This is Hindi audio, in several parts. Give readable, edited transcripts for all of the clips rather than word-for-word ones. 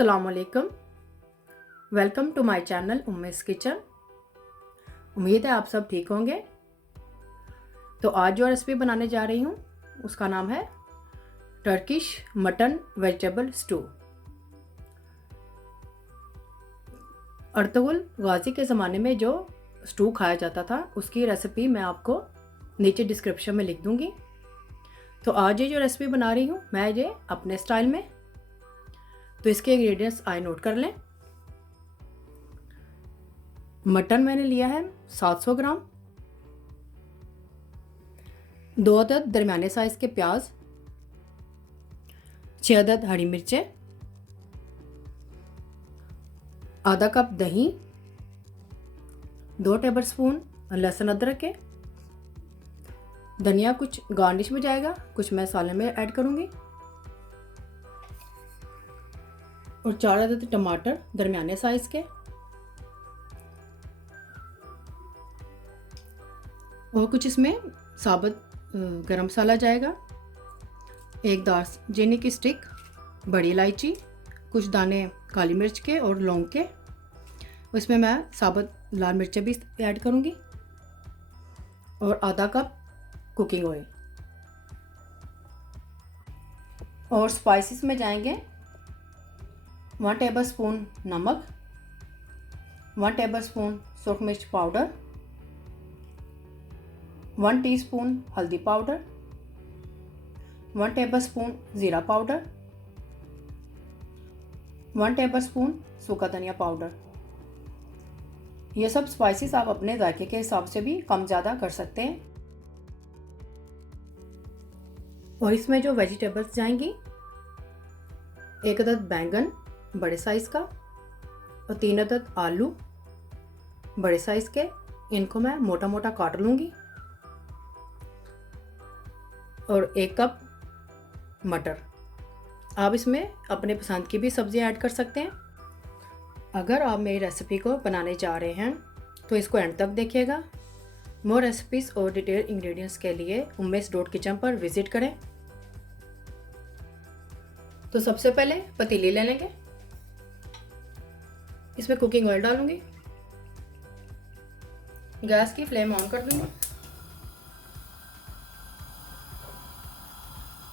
अस्सलामुअलैकुम। Welcome to my channel Ummi's kitchen. उम्मीद है आप सब ठीक होंगे। तो आज जो रेसिपी बनाने जा रही हूँ उसका नाम है Turkish mutton vegetable stew. Ertugrul Ghazi के ज़माने में जो स्टू खाया जाता था उसकी रेसिपी मैं आपको नीचे डिस्क्रिप्शन में लिख दूँगी। तो आज ये जो रेसिपी बना रही हूँ मैं ये अपने स्टाइल में, तो इसके इंग्रेडिएंट्स आए नोट कर लें। मटन मैंने लिया है 700 ग्राम, 2 अदद दरमियाने साइज़ के प्याज, 6 अदद हरी मिर्चें, आधा कप दही, 2 टेबलस्पून लहसुन अदरक के, धनिया कुछ गार्निश में जाएगा, कुछ मैं सालन में ऐड करूँगी, और 4 अदद टमाटर दरमियाने साइज़ के, और कुछ इसमें साबुत गरम मसाला जाएगा, 1 दालचीनी की स्टिक, बड़ी इलायची, कुछ दाने काली मिर्च के और लौंग के, उसमें मैं साबुत लाल मिर्चें भी ऐड करूँगी, और आधा कप कुकिंग ऑयल। और स्पाइसेस में जाएंगे 1 टेबलस्पून नमक, 1 टेबलस्पून सूखी मिर्च पाउडर, 1 टीस्पून हल्दी पाउडर, 1 टेबलस्पून ज़ीरा पाउडर, 1 टेबलस्पून सूखा धनिया पाउडर। ये सब स्पाइसेस आप अपने जायके के हिसाब से भी कम ज़्यादा कर सकते हैं। और इसमें जो वेजिटेबल्स जाएंगी 1 अदद बैंगन बड़े साइज़ का, और 3 अदद आलू बड़े साइज़ के, इनको मैं मोटा मोटा काट लूँगी, और 1 कप मटर। आप इसमें अपने पसंद की भी सब्ज़ी ऐड कर सकते हैं। अगर आप मेरी रेसिपी को बनाने जा रहे हैं तो इसको एंड तक देखिएगा। मोर रेसिपीज़ और डिटेल इंग्रेडिएंट्स के लिए ummais.kitchen पर विज़िट करें। तो सबसे पहले पतीली ले लेंगे, इसमें कुकिंग ऑयल डालूंगी, गैस की फ्लेम ऑन कर दूंगी,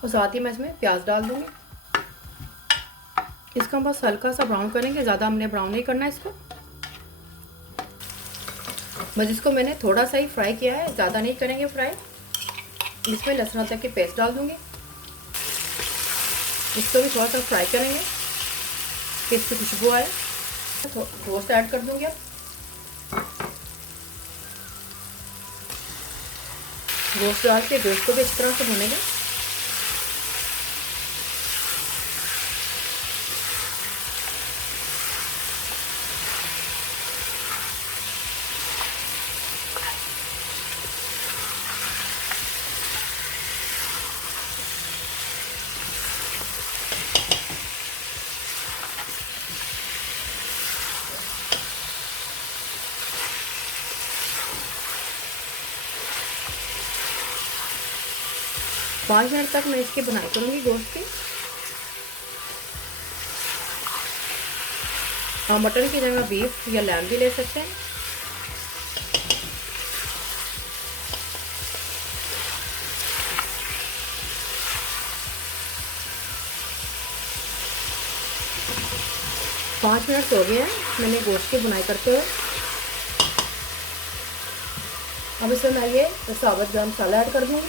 और साथ ही मैं इसमें प्याज डाल दूंगी। इसका बस हल्का सा ब्राउन करेंगे, ज़्यादा हमने ब्राउन नहीं करना है इसको। बस इसको मैंने थोड़ा सा ही फ्राई किया है, ज़्यादा नहीं करेंगे फ्राई। इसमें लहसुन अदरक की पेस्ट डाल दूंगी, इसको भी थोड़ा सा फ्राई करेंगे कि इसकी खुशबू आए। गोश्त ऐड कर दूंगी। अब गोश्त डाल के गोश्त को भी अच्छी तरह से भूनेंगे। पाँच मिनट तक मैं इसकी बुनाई करूँगी गोश्त की। और मटन की जगह बीफ या लैम भी ले सकते हैं। पाँच मिनट हो गए हैं मैंने गोश्त की बुनाई करते हुए। अब इसमें मैं ये साबुत गरम मसाला ऐड कर दूँगी,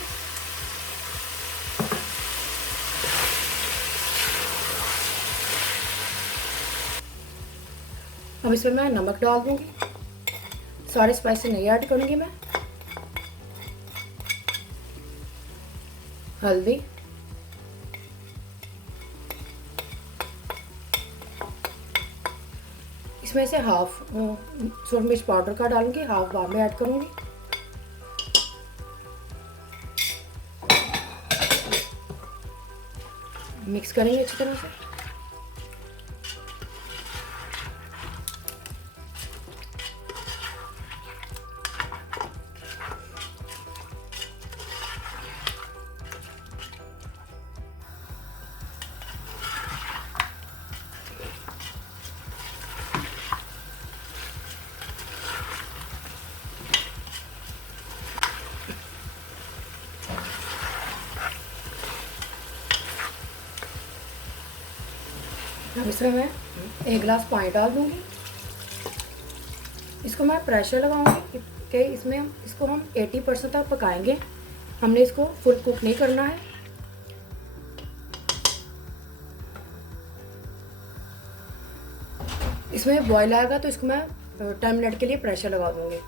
अब इसमें मैं नमक डाल दूंगी, सारे स्पाइसेस नहीं ऐड करूंगी मैं। हल्दी, इसमें से हाफ सूखी मिर्च पाउडर का डालूंगी, हाफ बाद में ऐड करूंगी। मिक्स करेंगे अच्छी तरह से। इसमें मैं 1 गिलास पानी डाल दूँगी। इसको मैं प्रेशर लगाऊंगी कि इसको हम 80% तक पकाएंगे। हमने इसको फुल कुक नहीं करना है। इसमें बॉईल आएगा तो इसको मैं 10 मिनट के लिए प्रेशर लगा दूंगी।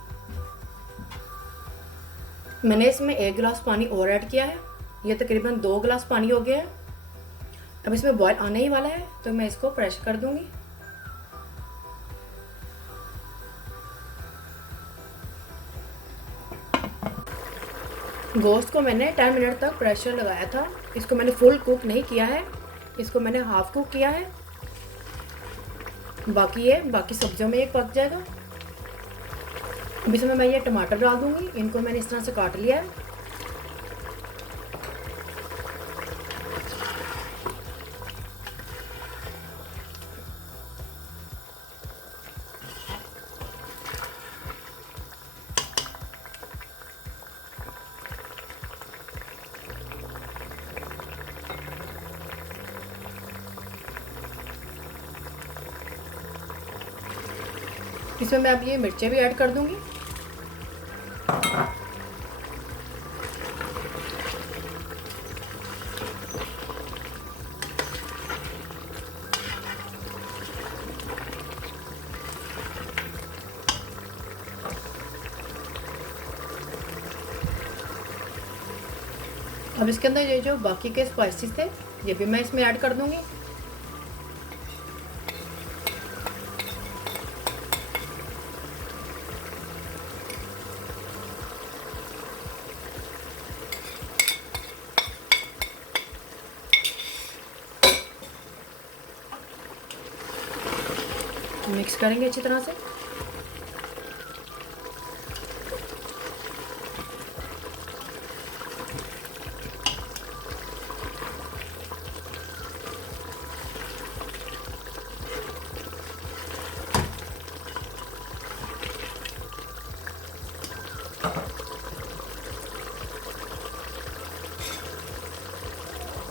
मैंने इसमें 1 गिलास पानी और ऐड किया है। ये तकरीबन 2 गिलास पानी हो गया है। अब इसमें बॉईल आने ही वाला है तो मैं इसको प्रेस कर दूंगी। गोश्त को मैंने 10 मिनट तक प्रेशर लगाया था। इसको मैंने फुल कुक नहीं किया है, इसको मैंने हाफ कुक किया है। बाकी सब्जियों में ये पक जाएगा। अब इसमें मैं ये टमाटर डाल दूंगी। इनको मैंने इस तरह से काट लिया है। इसमें मैं अब ये मिर्चें भी ऐड कर दूंगी। अब इसके अंदर ये जो बाकी के स्पाइसेस थे ये भी मैं इसमें ऐड कर दूंगी। मिक्स करेंगे अच्छी तरह से।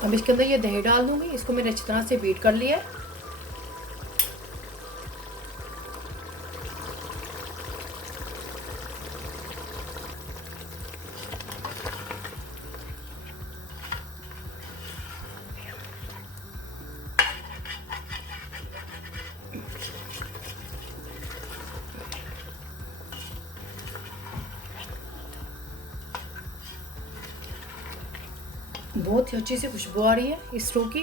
अब इसके अंदर ये दही डाल दूंगी। इसको मैंने अच्छी तरह से बीट कर लिया है। बहुत ही अच्छी सी खुशबू आ रही है इस स्टू की।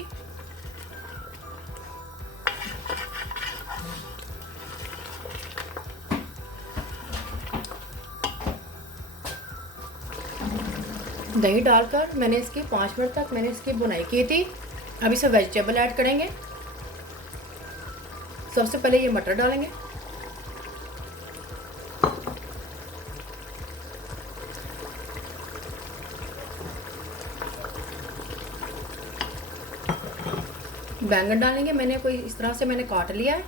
दही डालकर मैंने इसकी 5 मिनट तक इसकी बुनाई की थी। अब इसे वेजिटेबल ऐड करेंगे। सबसे पहले ये मटर डालेंगे। बैंगन डालेंगे। मैंने कोई इस तरह से काट लिया है।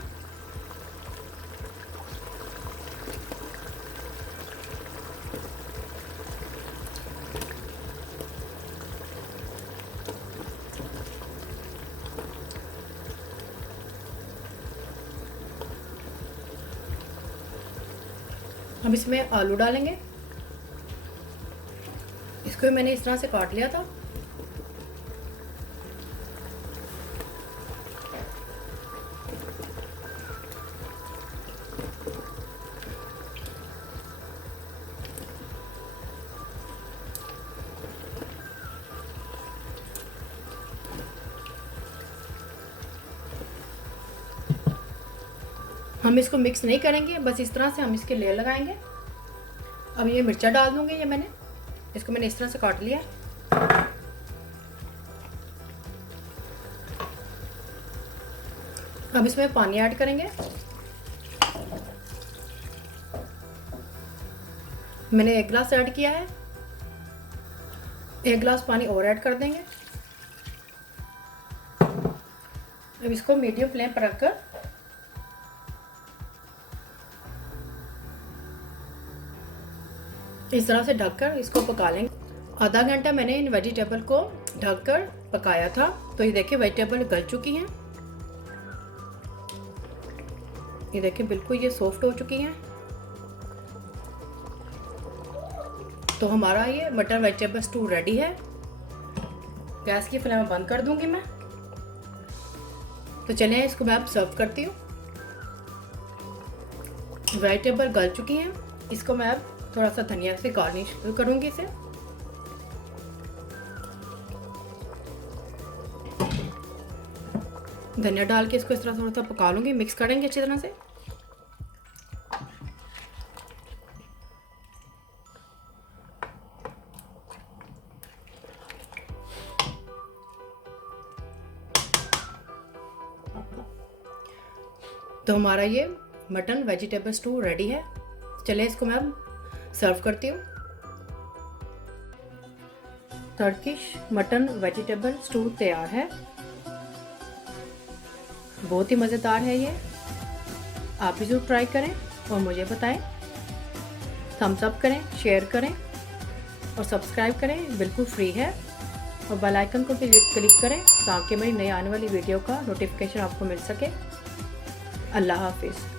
अब इसमें आलू डालेंगे। इसको भी मैंने इस तरह से काट लिया था। हम इसको मिक्स नहीं करेंगे, बस इस तरह से हम इसके लेयर लगाएंगे। अब ये मिर्चा डाल दूंगी। ये इसको मैंने इस तरह से काट लिया। अब इसमें पानी ऐड करेंगे। मैंने 1 गिलास ऐड किया है। 1 गिलास पानी और ऐड कर देंगे। अब इसको मीडियम फ्लेम पर रखकर इस तरह से ढककर इसको पका लेंगे। आधा घंटा मैंने इन वेजिटेबल को ढककर पकाया था। तो ये देखिए वेजिटेबल गल चुकी हैं। ये देखिए बिल्कुल ये सॉफ्ट हो चुकी हैं। तो हमारा ये मटर वेजिटेबल स्टू रेडी है। गैस की फ्लेम बंद कर दूंगी मैं। तो चलिए इसको मैं अब सर्व करती हूँ। वेजिटेबल गल चुकी हैं। इसको मैं अब थोड़ा सा धनिया से गार्निश करूँगी इसे। धनिया डाल के इसको इस तरह थोड़ा सा पका लूँगी, मिक्स करेंगे अच्छी तरह से। तो हमारा ये मटन वेजिटेबल स्टू रेडी है। चलिए इसको मैं अब सर्व करती हूँ। टर्किश मटन वेजिटेबल स्टू तैयार है। बहुत ही मज़ेदार है ये। आप भी ज़रूर ट्राई करें और मुझे बताएं। थम्स अप करें, शेयर करें और सब्सक्राइब करें, बिल्कुल फ्री है। और बेल आइकन को भी क्लिक करें ताकि मेरी नई आने वाली वीडियो का नोटिफिकेशन आपको मिल सके। अल्लाह हाफिज़।